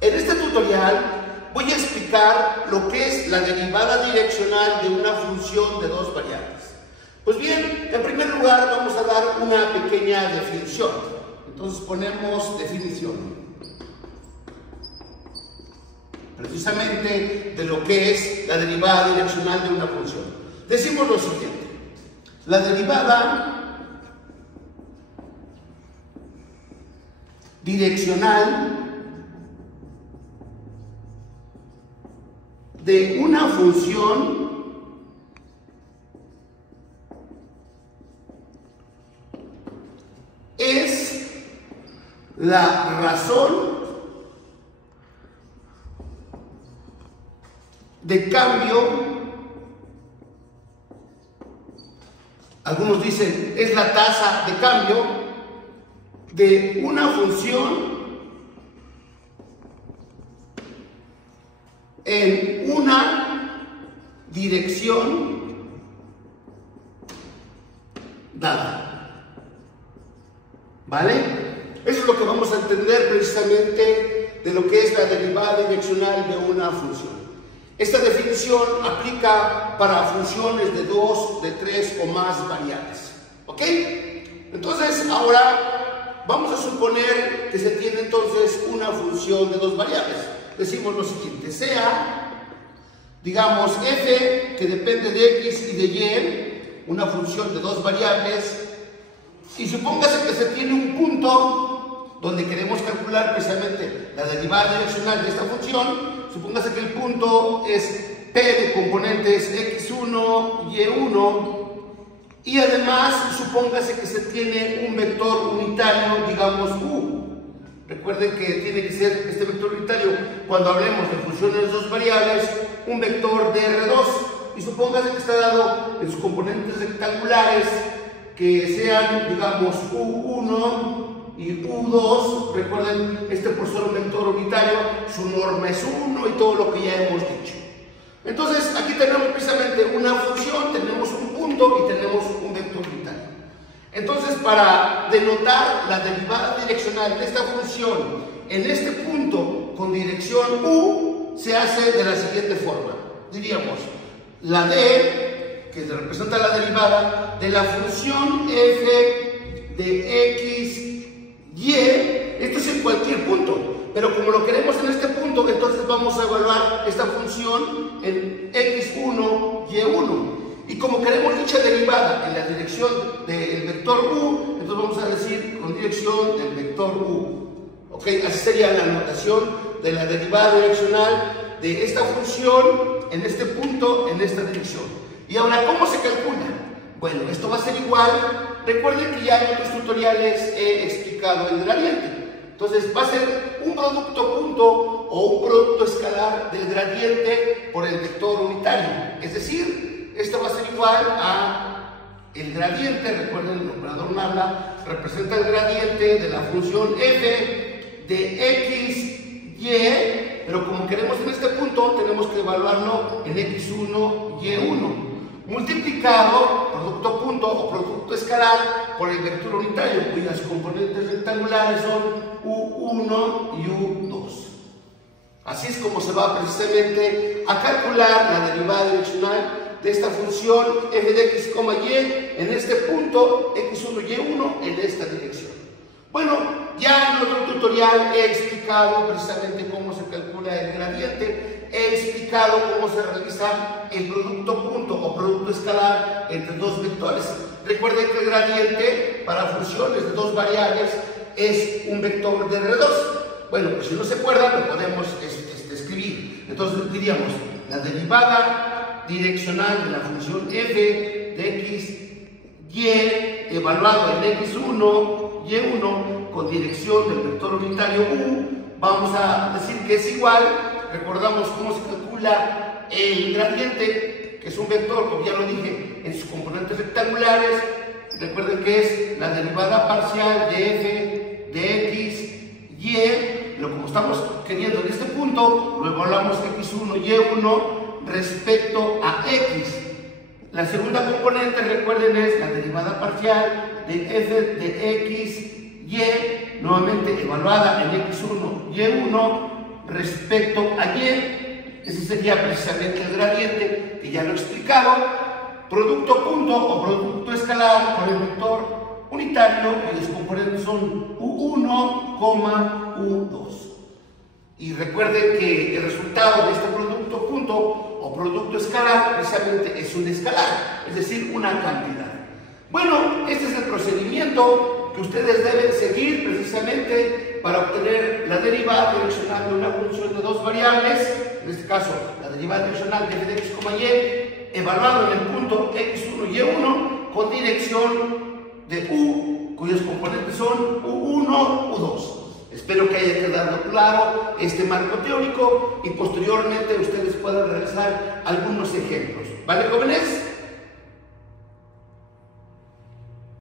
En este tutorial voy a explicar lo que es la derivada direccional de una función de dos variables. Pues bien, en primer lugar vamos a dar una pequeña definición. Entonces ponemos definición. Precisamente de lo que es la derivada direccional de una función. Decimos lo siguiente. La derivada direccional de una función es la razón de cambio. Algunos dicen es la tasa de cambio de una función en una dirección dada. ¿Vale? Eso es lo que vamos a entender precisamente de lo que es la derivada direccional de una función. Esta definición aplica para funciones de 2, de 3 o más variables. ¿Ok? Entonces, ahora vamos a suponer que se tiene entonces una función de dos variables. Decimos lo siguiente, sea, digamos, f que depende de x y de y, una función de dos variables, y supóngase que se tiene un punto donde queremos calcular precisamente la derivada direccional de esta función. Supóngase que el punto es p de componentes x1, y1, y además supóngase que se tiene un vector unitario, digamos u. Recuerden que tiene que ser este vector unitario, cuando hablemos de funciones de dos variables, un vector de R2, y supóngase que está dado en sus componentes rectangulares que sean, digamos, u1 y u2. Recuerden, por ser un vector unitario, su norma es 1 y todo lo que ya hemos dicho. Entonces, aquí tenemos precisamente una función, tenemos un punto y tenemos un vector unitario. Entonces, para denotar la derivada direccional de esta función en este punto con dirección u, se hace de la siguiente forma. Diríamos, la d, que representa la derivada de la función f de x, y, esto es en cualquier punto, pero como lo queremos en este punto, entonces vamos a evaluar esta función en x1, y1. Y como queremos dicha derivada en la dirección del vector u, entonces vamos a decir con dirección del vector u. ¿Ok? Así sería la notación de la derivada direccional de esta función en este punto, en esta dirección. Y ahora, ¿cómo se calcula? Bueno, esto va a ser igual. Recuerden que ya en otros tutoriales he explicado el gradiente. Entonces va a ser un producto punto o un producto escalar del gradiente por el vector unitario. Es decir, esto va a ser igual a el gradiente. Recuerden, el operador nabla representa el gradiente de la función f de x, y, pero como queremos en este punto, tenemos que evaluarlo en x1, y1. Multiplicado, producto punto o producto escalar, por el vector unitario, cuyas componentes rectangulares son u1 y u2. Así es como se va precisamente a calcular la derivada direccional de esta función f de x, y en este punto, x1 y y1 en esta dirección. Bueno, ya en otro tutorial he explicado precisamente cómo se calcula el gradiente. He explicado cómo se realiza el producto punto o producto escalar entre dos vectores. Recuerden que el gradiente para funciones de dos variables es un vector de R2. Bueno, pues si no se acuerdan, lo podemos escribir. Entonces diríamos, la derivada direccional de la función f de x, y, evaluado en x1, y1, con dirección del vector unitario u, vamos a decir que es igual. Recordamos cómo se calcula el gradiente, que es un vector, como ya lo dije, en sus componentes rectangulares. Recuerden que es la derivada parcial de f de x, y, pero como estamos queriendo en este punto, lo evaluamos x1, y1 respecto a x. La segunda componente, recuerden, es la derivada parcial de f de x, y, nuevamente evaluada en x1, y1, respecto a y. Ese sería precisamente el gradiente, que ya lo he explicado. Producto punto o producto escalar con el vector unitario, cuyos componentes son U1, U2. Y recuerden que el resultado de este producto punto o producto escalar precisamente es un escalar, es decir, una cantidad. Bueno, este es el procedimiento que ustedes deben seguir precisamente para obtener la derivada direccional de una función de dos variables, en este caso la derivada direccional de f de x, y, evaluado en el punto x1 y y1 con dirección de u, cuyos componentes son u1, u2. Espero que haya quedado claro este marco teórico y posteriormente ustedes puedan realizar algunos ejemplos. ¿Vale, jóvenes?